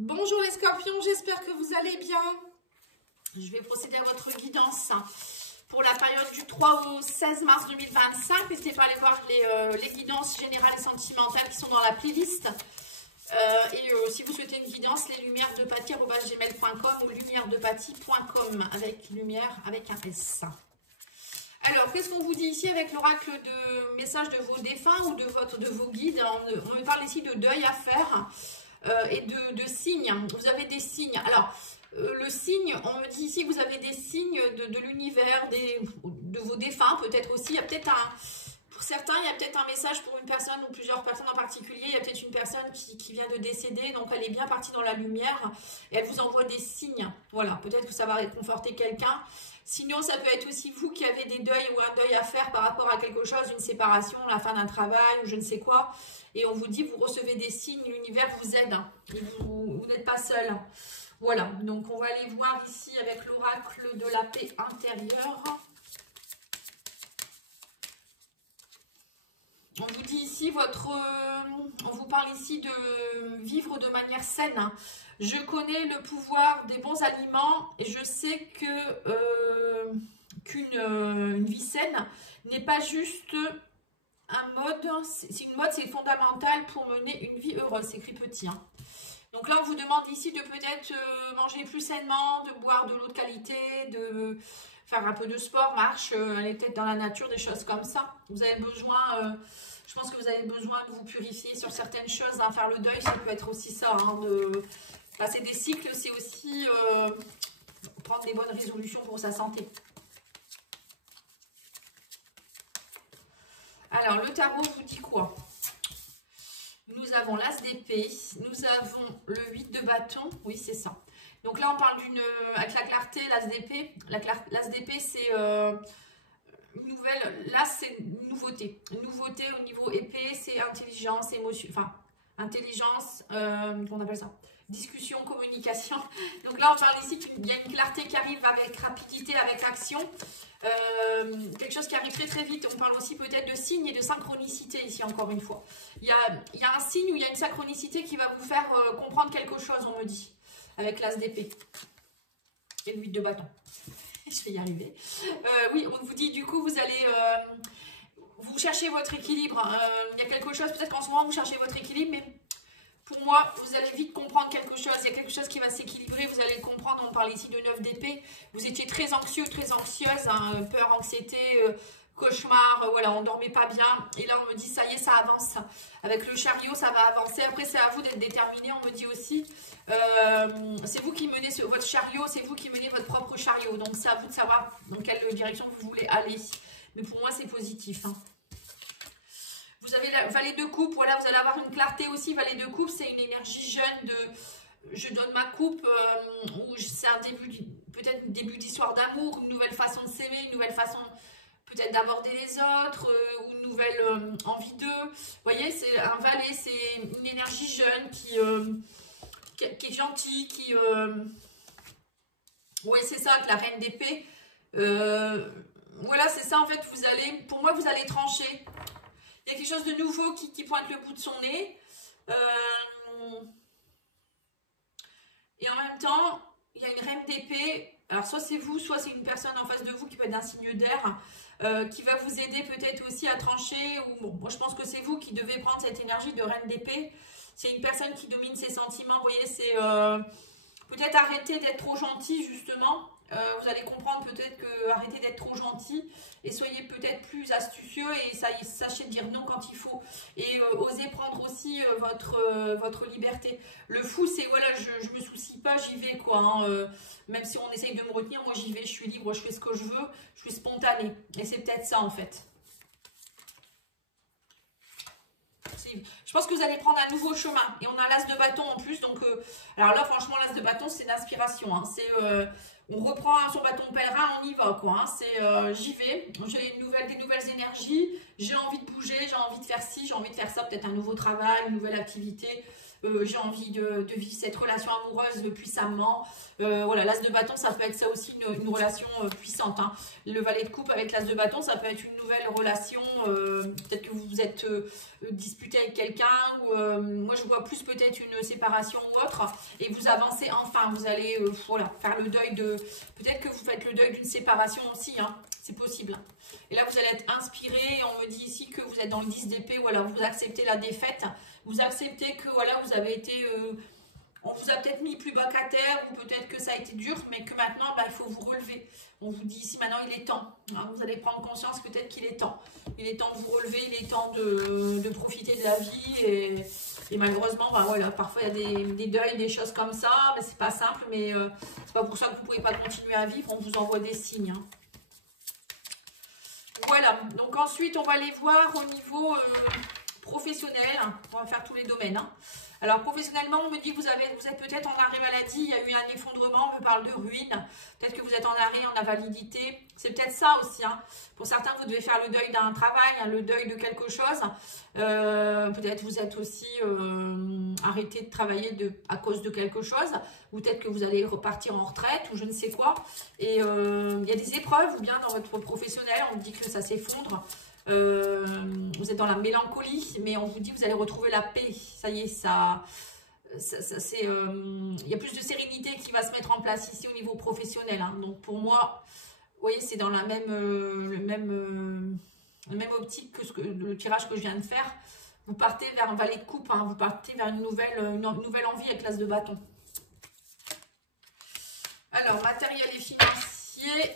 Bonjour les scorpions, j'espère que vous allez bien. Je vais procéder à votre guidance pour la période du 3 au 16 mars 2025. N'hésitez pas à aller voir les guidances générales et sentimentales qui sont dans la playlist. Si vous souhaitez une guidance, leslumièresdepathie@gmail.com ou lumièresdepathie.com avec lumière avec un S. Alors, qu'est-ce qu'on vous dit ici avec l'oracle de messages de vos défunts ou de vos guides? On me parle ici de deuil à faire. Et de signes, vous avez des signes. Alors, le signe, on me dit ici que vous avez des signes de l'univers, de vos défunts, peut-être aussi. Il y a peut-être pour certains, il y a peut-être un message pour une personne ou plusieurs personnes en particulier. Il y a peut-être une personne qui vient de décéder, donc elle est bien partie dans la lumière et elle vous envoie des signes. Voilà, peut-être que ça va réconforter quelqu'un. Sinon, ça peut être aussi vous qui avez des deuils ou un deuil à faire par rapport à quelque chose, une séparation, la fin d'un travail ou je ne sais quoi. Et on vous dit, vous recevez des signes, l'univers vous aide. Vous n'êtes pas seul. Voilà, donc on va aller voir ici avec l'oracle de la paix intérieure. On vous dit ici, on vous parle ici de vivre de manière saine. Je connais le pouvoir des bons aliments et je sais que qu'une vie saine n'est pas juste un mode, c'est une mode, c'est fondamental pour mener une vie heureuse, c'est écrit petit. Hein. Donc là, on vous demande ici de peut-être manger plus sainement, de boire de l'eau de qualité, de faire un peu de sport, marche, aller peut-être dans la nature, des choses comme ça. Vous avez besoin, je pense que vous avez besoin de vous purifier sur certaines choses. Hein. Faire le deuil, ça peut être aussi ça. Hein, de passer des cycles, c'est aussi prendre des bonnes résolutions pour sa santé. Alors, le tarot vous dit quoi? Nous avons l'as d'épée, nous avons le 8 de bâton, oui c'est ça. Donc là on parle avec la clarté, l'as d'épée. L'as d'épée c'est une nouvelle, là c'est une nouveauté. Une nouveauté au niveau épée, c'est intelligence, émotion, enfin intelligence, qu'on appelle ça? Discussion, communication. Donc là on parle ici qu'il y a une clarté qui arrive avec rapidité, avec action. Quelque chose qui arrive très très vite. On parle aussi peut-être de signes et de synchronicité ici encore une fois. Il y a un signe ou il y a une synchronicité qui va vous faire comprendre quelque chose, on me dit, avec l'as d'épée et le 8 de bâton. Je vais y arriver. Oui, on vous dit du coup vous allez vous cherchez votre équilibre. Il y a quelque chose, peut-être qu'en ce moment vous cherchez votre équilibre, mais pour moi, vous allez vite comprendre quelque chose. Il y a quelque chose qui va s'équilibrer. Vous allez le comprendre. On parle ici de 9 d'épée. Vous étiez très anxieux, très anxieuse. Hein, peur, anxiété, cauchemar. Voilà, on ne dormait pas bien. Et là, on me dit, ça y est, ça avance. Avec le chariot, ça va avancer. Après, c'est à vous d'être déterminé. On me dit aussi, c'est vous qui menez votre chariot. C'est vous qui menez votre propre chariot. Donc, c'est à vous de savoir dans quelle direction vous voulez aller. Mais pour moi, c'est positif. Hein. Vous avez la valet de coupe, voilà, vous allez avoir une clarté aussi. Valet de coupe, c'est une énergie jeune de je donne ma coupe, ou c'est un début, peut-être un début d'histoire d'amour, une nouvelle façon de s'aimer, une nouvelle façon peut-être d'aborder les autres, ou une nouvelle envie d'eux. Vous voyez, c'est un valet, c'est une énergie jeune qui est gentille, qui. Oui, c'est ça, avec la reine d'épée. Voilà, c'est ça en fait, pour moi, vous allez trancher. Il y a quelque chose de nouveau qui pointe le bout de son nez. Et en même temps, il y a une reine d'épée. Alors, soit c'est vous, soit c'est une personne en face de vous qui peut être d'un signe d'air, qui va vous aider peut-être aussi à trancher. Ou bon, moi, je pense que c'est vous qui devez prendre cette énergie de reine d'épée. C'est une personne qui domine ses sentiments. Vous voyez, c'est peut-être arrêter d'être trop gentil, justement. Vous allez comprendre peut-être que arrêtez d'être trop gentil et soyez peut-être plus astucieux et sachez dire non quand il faut et osez prendre aussi votre liberté. Le fou c'est voilà, je me soucie pas, j'y vais quoi, hein, même si on essaye de me retenir, moi j'y vais, je suis libre, je fais ce que je veux, je suis spontanée et c'est peut-être ça en fait. Je pense que vous allez prendre un nouveau chemin et on a l'as de bâton en plus, donc alors là franchement l'as de bâton c'est l'inspiration, hein, c'est on reprend son bâton de pèlerin, on y va quoi, hein, c'est j'y vais, j'ai des nouvelles énergies, j'ai envie de bouger, j'ai envie de faire ci, j'ai envie de faire ça, peut-être un nouveau travail, une nouvelle activité, j'ai envie de vivre cette relation amoureuse puissamment. Voilà, l'as de bâton, ça peut être ça aussi, une relation puissante. Hein. Le valet de coupe avec l'as de bâton, ça peut être une nouvelle relation. Peut-être que vous vous êtes disputé avec quelqu'un. Ou moi, je vois plus peut-être une séparation ou autre. Et vous avancez enfin. Vous allez voilà, faire le deuil de... Peut-être que vous faites le deuil d'une séparation aussi. Hein. C'est possible. Et là, vous allez être inspiré. On me dit ici que vous êtes dans le 10 d'épée. Voilà, vous acceptez la défaite. Vous acceptez que voilà, vous avez été... on vous a peut-être mis plus bas qu'à terre, ou peut-être que ça a été dur, mais que maintenant, bah, il faut vous relever. On vous dit ici, maintenant, il est temps. Hein, vous allez prendre conscience peut-être qu'il est temps. Il est temps de vous relever, il est temps de profiter de la vie. Et malheureusement, bah, voilà, parfois, il y a des deuils, des choses comme ça. Mais c'est pas simple, mais c'est pas pour ça que vous ne pouvez pas continuer à vivre. On vous envoie des signes. Hein. Voilà, donc ensuite, on va aller voir au niveau professionnel. On va faire tous les domaines. Hein. Alors, professionnellement, on me dit que vous êtes peut-être en arrêt maladie, il y a eu un effondrement, on me parle de ruine. Peut-être que vous êtes en arrêt, en invalidité. C'est peut-être ça aussi. Hein. Pour certains, vous devez faire le deuil d'un travail, hein, le deuil de quelque chose. Peut-être vous êtes aussi arrêté de travailler à cause de quelque chose. Ou peut-être que vous allez repartir en retraite ou je ne sais quoi. Et il y a des épreuves ou bien dans votre professionnel, on me dit que ça s'effondre. Vous êtes dans la mélancolie, mais on vous dit que vous allez retrouver la paix. Ça y est, il y a plus de sérénité qui va se mettre en place ici au niveau professionnel. Hein. Donc pour moi, vous voyez, c'est dans la même optique que le tirage que je viens de faire. Vous partez vers un valet de coupe, hein. Vous partez vers une nouvelle envie avec l'as de bâton. Alors, matériel et financier.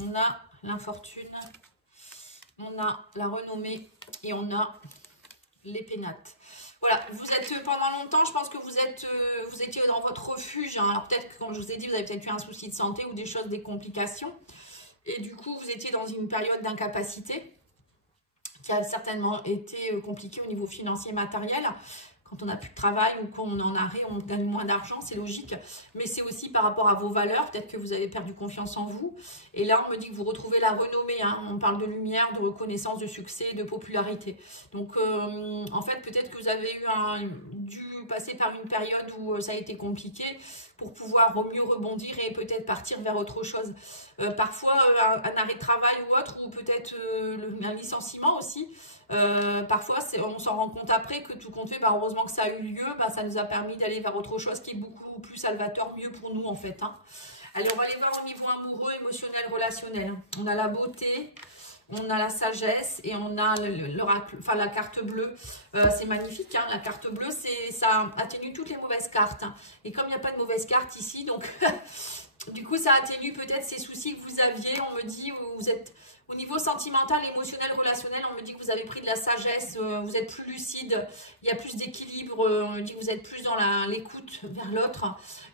On a l'infortune, on a la renommée et on a les pénates. Voilà, vous êtes pendant longtemps, je pense que vous étiez dans votre refuge. Hein. Alors peut-être que, comme je vous ai dit, vous avez peut-être eu un souci de santé ou des choses, des complications. Et du coup, vous étiez dans une période d'incapacité qui a certainement été compliquée au niveau financier et matériel. Quand on n'a plus de travail ou qu'on est en arrêt, on gagne moins d'argent, c'est logique. Mais c'est aussi par rapport à vos valeurs. Peut-être que vous avez perdu confiance en vous. Et là, on me dit que vous retrouvez la renommée. Hein. On parle de lumière, de reconnaissance, de succès, de popularité. Donc, en fait, peut-être que vous avez dû passer par une période où ça a été compliqué pour pouvoir mieux rebondir et peut-être partir vers autre chose. Parfois, un arrêt de travail ou autre, ou peut-être un licenciement aussi. Parfois, on s'en rend compte après que tout compte fait, bah, heureusement que ça a eu lieu, bah, ça nous a permis d'aller vers autre chose qui est beaucoup plus salvateur, mieux pour nous en fait. Hein. Allez, on va aller voir au niveau amoureux, émotionnel, relationnel. On a la beauté, on a la sagesse et on a l'oracle, enfin la carte bleue. C'est magnifique, hein, la carte bleue, ça atténue toutes les mauvaises cartes. Hein. Et comme il n'y a pas de mauvaises cartes ici, donc du coup, ça atténue peut-être ces soucis que vous aviez. On me dit, vous êtes... Au niveau sentimental, émotionnel, relationnel, on me dit que vous avez pris de la sagesse, vous êtes plus lucide, il y a plus d'équilibre, on me dit que vous êtes plus dans l'écoute vers l'autre.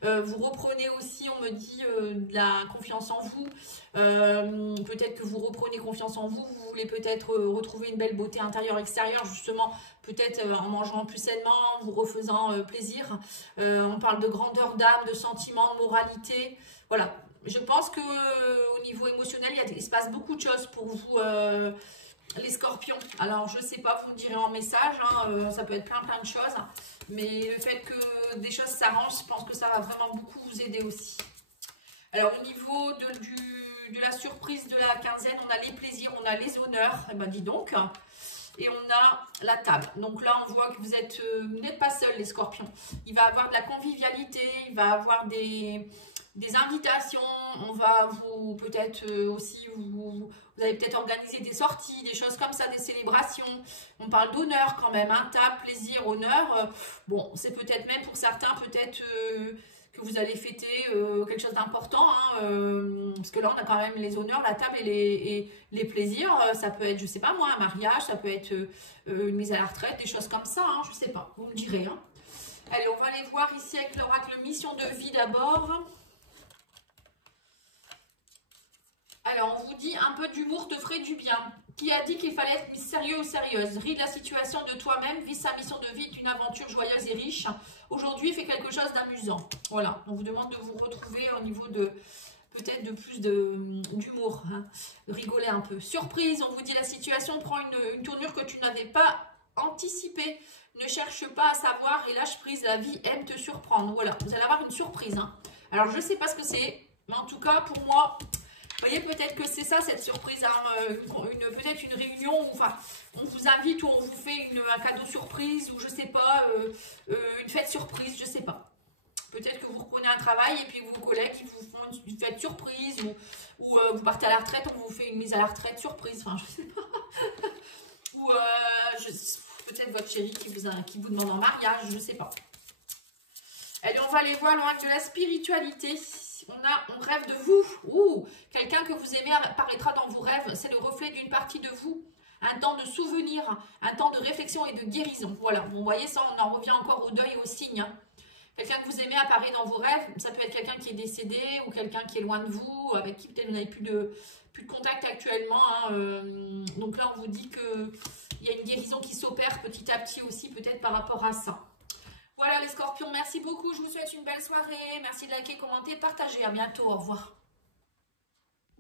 Vous reprenez aussi, on me dit, de la confiance en vous. Peut-être que vous reprenez confiance en vous, vous voulez peut-être retrouver une belle beauté intérieure, extérieure, justement, peut-être en mangeant plus sainement, vous refaisant plaisir. On parle de grandeur d'âme, de sentiments, de moralité, voilà. Je pense qu'au niveau émotionnel, il se passe beaucoup de choses pour vous, les scorpions. Alors, je ne sais pas, vous me direz en message, hein, ça peut être plein de choses. Mais le fait que des choses s'arrangent, je pense que ça va vraiment beaucoup vous aider aussi. Alors, au niveau de la surprise de la quinzaine, on a les plaisirs, on a les honneurs. Eh ben, dis donc. Et on a la table. Donc là, on voit que vous n'êtes pas seuls, les scorpions. Il va y avoir de la convivialité, il va y avoir des invitations, on va vous peut-être aussi, vous allez peut-être organiser des sorties, des choses comme ça, des célébrations. On parle d'honneur quand même, hein, table, plaisir, honneur. Bon, c'est peut-être même pour certains, peut-être que vous allez fêter quelque chose d'important, hein, parce que là, on a quand même les honneurs, la table et les plaisirs. Ça peut être, je sais pas moi, un mariage, ça peut être une mise à la retraite, des choses comme ça, hein, je sais pas, vous me direz. Hein. Allez, on va aller voir ici avec l'oracle mission de vie d'abord. Alors, on vous dit, un peu d'humour te ferait du bien. Qui a dit qu'il fallait être sérieux ou sérieuse? Ris de la situation de toi-même, vis sa mission de vie d'une aventure joyeuse et riche. Aujourd'hui, fais quelque chose d'amusant. Voilà, on vous demande de vous retrouver au niveau de peut-être de plus d'humour, hein, rigoler un peu. Surprise, on vous dit la situation prend une tournure que tu n'avais pas anticipée. Ne cherche pas à savoir et lâche prise, la vie aime te surprendre. Voilà, vous allez avoir une surprise. Hein. Alors, je ne sais pas ce que c'est, mais en tout cas, pour moi, vous voyez, peut-être que c'est ça, cette surprise. Hein, peut-être une réunion, où, enfin, on vous invite ou on vous fait un cadeau surprise, ou je ne sais pas, une fête surprise, je ne sais pas. Peut-être que vous reprenez un travail et puis vos collègues qui vous font une fête surprise, ou vous partez à la retraite, on vous fait une mise à la retraite surprise, enfin, je ne sais pas. Ou peut-être votre chéri qui vous demande en mariage, je ne sais pas. Allez, on va aller voir l'oracle de la spiritualité. On rêve de vous. Ouh, quelqu'un que vous aimez apparaîtra dans vos rêves. C'est le reflet d'une partie de vous. Un temps de souvenir, un temps de réflexion et de guérison. Voilà, vous voyez ça, on en revient encore au deuil et au signe. Hein. Quelqu'un que vous aimez apparaît dans vos rêves. Ça peut être quelqu'un qui est décédé ou quelqu'un qui est loin de vous, avec qui peut-être vous n'avez plus de contact actuellement. Hein. Donc là, on vous dit qu'il y a une guérison qui s'opère petit à petit aussi, peut-être par rapport à ça. Voilà les scorpions, merci beaucoup. Je vous souhaite une belle soirée. Merci de liker, commenter, partager. À bientôt. Au revoir.